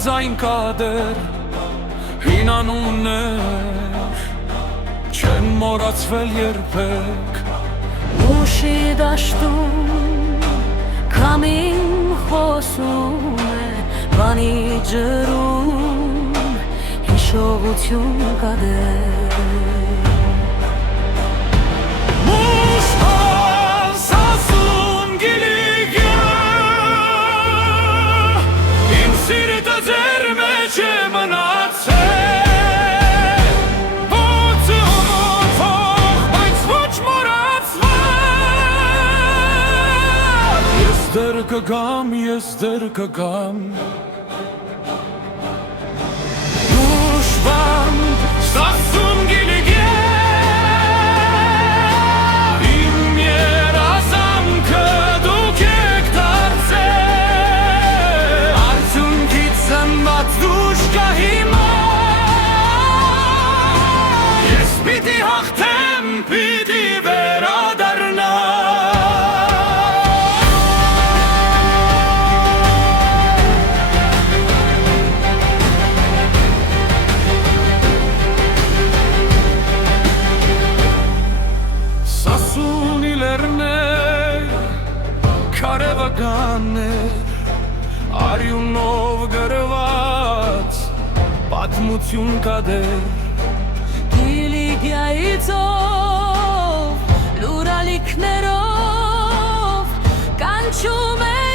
ձայն կադեր հին անուններ չեն մոռացվել երբեք Ուշի դաշտում քամին խոսում է բանի ջրում հիշողություն կադեր Դեր կգամ, ես դեր կգամ Դուշվանդ սասուն գիլիգե Իմ երազամքը դուք եք դարձել Արդյունքից ծնված դուշ կա հիմա Ես պիտի հաղթեմ, պիտի վերադառնամ Կարևականներ արյունով գրված պատմություն կադեր Գիլիգիայից ով լուրալիքներով կանչում է